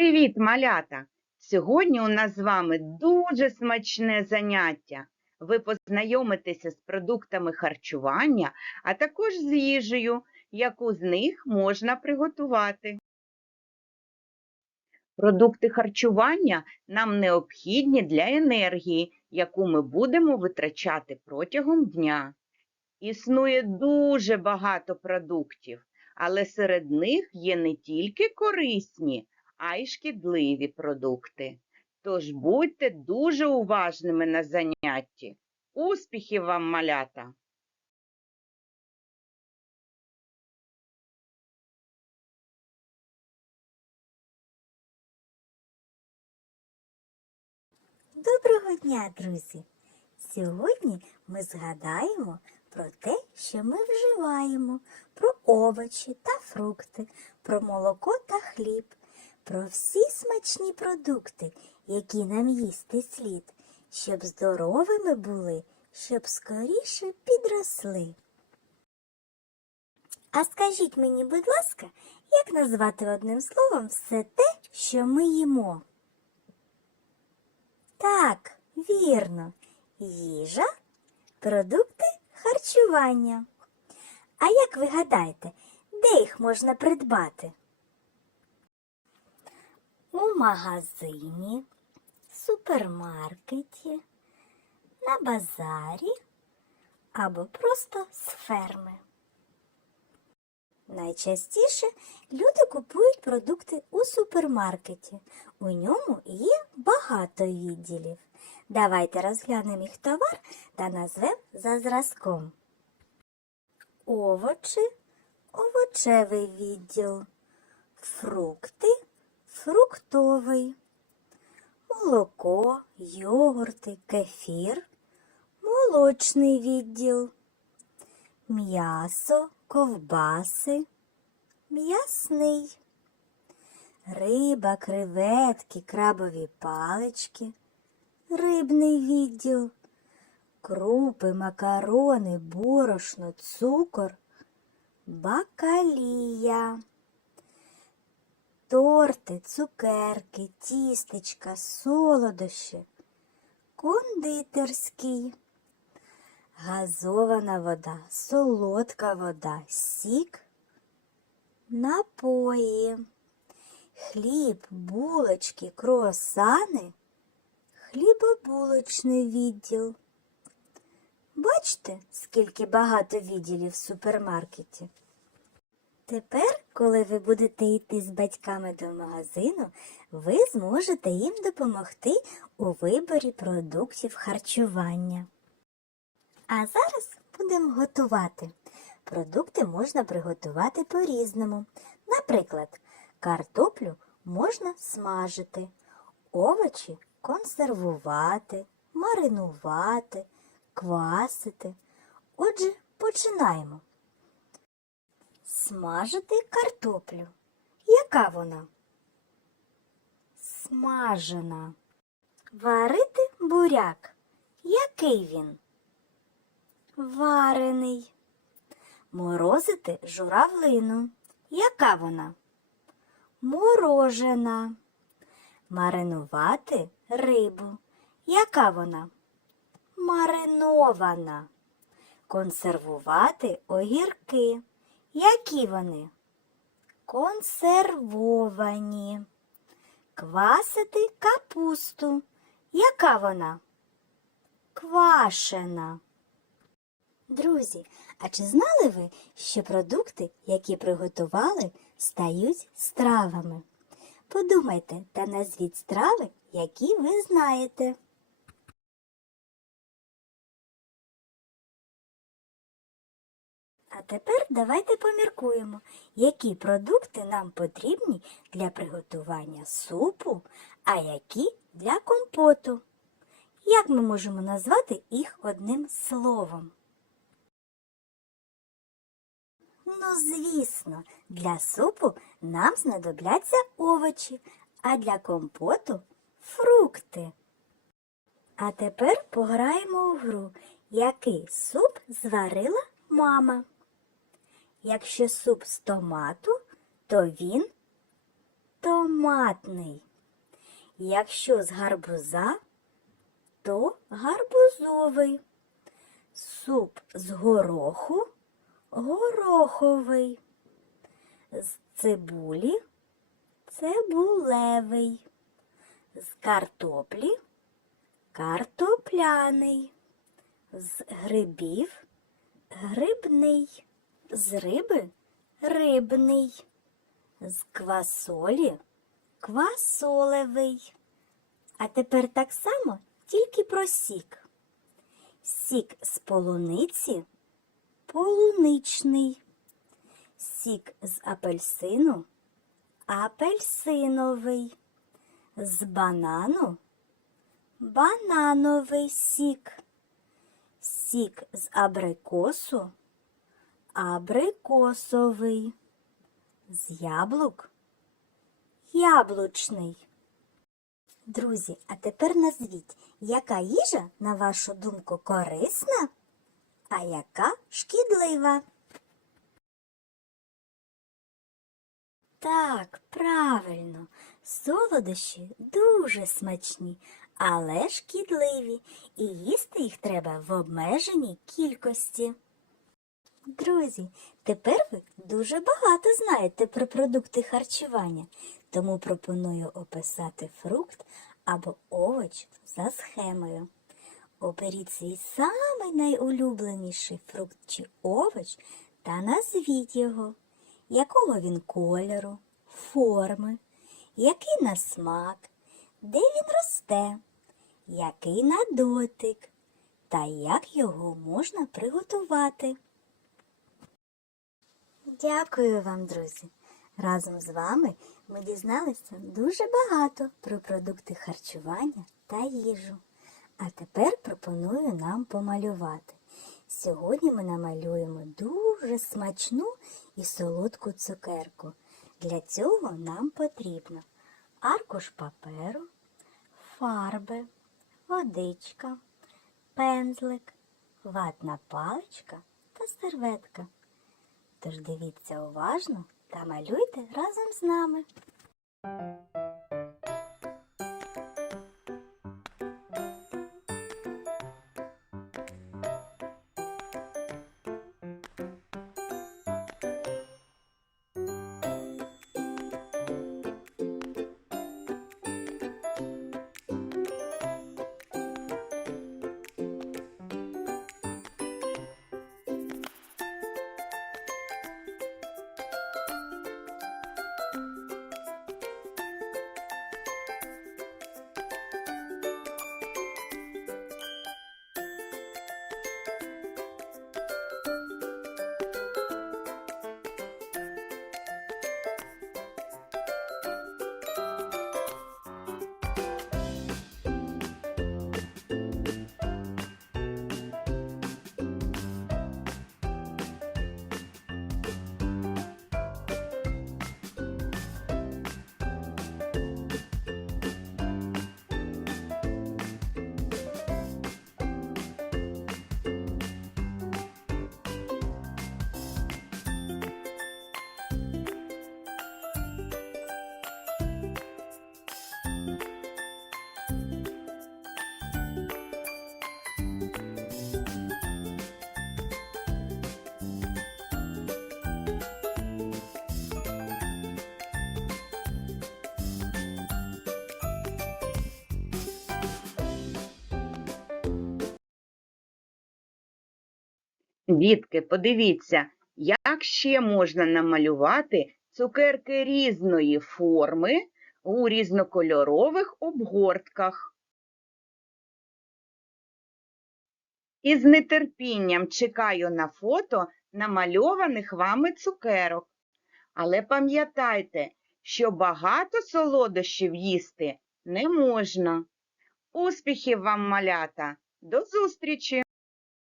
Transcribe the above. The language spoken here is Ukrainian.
Привіт, малята! Сьогодні у нас з вами дуже смачне заняття. Ви познайомитеся з продуктами харчування, а також з їжею, яку з них можна приготувати. Продукти харчування нам необхідні для енергії, яку ми будемо витрачати протягом дня. Існує дуже багато продуктів, але серед них є не тільки корисні, а й шкідливі продукти. Тож будьте дуже уважними на занятті. Успіхів вам, малята! Доброго дня, друзі! Сьогодні ми згадаємо про те, що ми вживаємо, про овочі та фрукти, про молоко та хліб, про всі смачні продукти, які нам їсти слід, щоб здоровими були, щоб скоріше підросли. А скажіть мені, будь ласка, як назвати одним словом все те, що ми їмо? Так, вірно. Їжа, продукти харчування. А як ви гадаєте, де їх можна придбати? У магазині, супермаркеті, на базарі або просто з ферми. Найчастіше люди купують продукти у супермаркеті. У ньому є багато відділів. Давайте розглянемо їх товар та назвемо за зразком. Овочі овочевий відділ, фрукти фруктовий, молоко, йогурти, кефір, молочний відділ, м'ясо, ковбаси, м'ясний, риба, креветки, крабові палички, рибний відділ, крупи, макарони, борошно, цукор, бакалія. Торти, цукерки, тістечка, солодощі, кондитерський, газована вода, солодка вода, сік, напої, хліб, булочки, круасани, хлібобулочний відділ. Бачите, скільки багато відділів в супермаркеті? Тепер, коли ви будете йти з батьками до магазину, ви зможете їм допомогти у виборі продуктів харчування. А зараз будемо готувати. Продукти можна приготувати по-різному. Наприклад, картоплю можна смажити, овочі консервувати, маринувати, квасити. Отже, починаємо. Смажити картоплю. Яка вона? Смажена. Варити буряк. Який він? Варений. Морозити журавлину. Яка вона? Морожена. Маринувати рибу. Яка вона? Маринована. Консервувати огірки. Які вони? Консервовані. Квасити капусту. Яка вона? Квашена. Друзі, а чи знали ви, що продукти, які приготували, стають стравами? Подумайте та назвіть страви, які ви знаєте. А тепер давайте поміркуємо, які продукти нам потрібні для приготування супу, а які для компоту. Як ми можемо назвати їх одним словом? Ну, звісно, для супу нам знадобляться овочі, а для компоту фрукти. А тепер пограємо у гру, який суп зварила мама. Якщо суп з томату, то він томатний. Якщо з гарбуза, то гарбузовий. Суп з гороху гороховий. З цибулі цибулевий. З картоплі картопляний. З грибів грибний. З риби рибний. З квасолі квасолевий. А тепер так само тільки про сік. Сік з полуниці полуничний. Сік з апельсину апельсиновий. З банану банановий сік. Сік з абрикосу абрикосовий. З яблук яблучний. Друзі, а тепер назвіть, яка їжа, на вашу думку, корисна, а яка шкідлива? Так, правильно, солодощі дуже смачні, але шкідливі, і їсти їх треба в обмеженій кількості. Друзі, тепер ви дуже багато знаєте про продукти харчування, тому пропоную описати фрукт або овоч за схемою. Оберіть свій самий найулюбленіший фрукт чи овоч та назвіть його, якого він кольору, форми, який на смак, де він росте, який на дотик та як його можна приготувати. Дякую вам, друзі! Разом з вами ми дізналися дуже багато про продукти харчування та їжу. А тепер пропоную нам помалювати. Сьогодні ми намалюємо дуже смачну і солодку цукерку. Для цього нам потрібно аркуш паперу, фарби, водичка, пензлик, ватна паличка та серветка. Тож дивіться уважно та малюйте разом з нами. Дітки, подивіться, як ще можна намалювати цукерки різної форми у різнокольорових обгортках. Із нетерпінням чекаю на фото намальованих вами цукерок. Але пам'ятайте, що багато солодощів їсти не можна. Успіхів вам, малята! До зустрічі!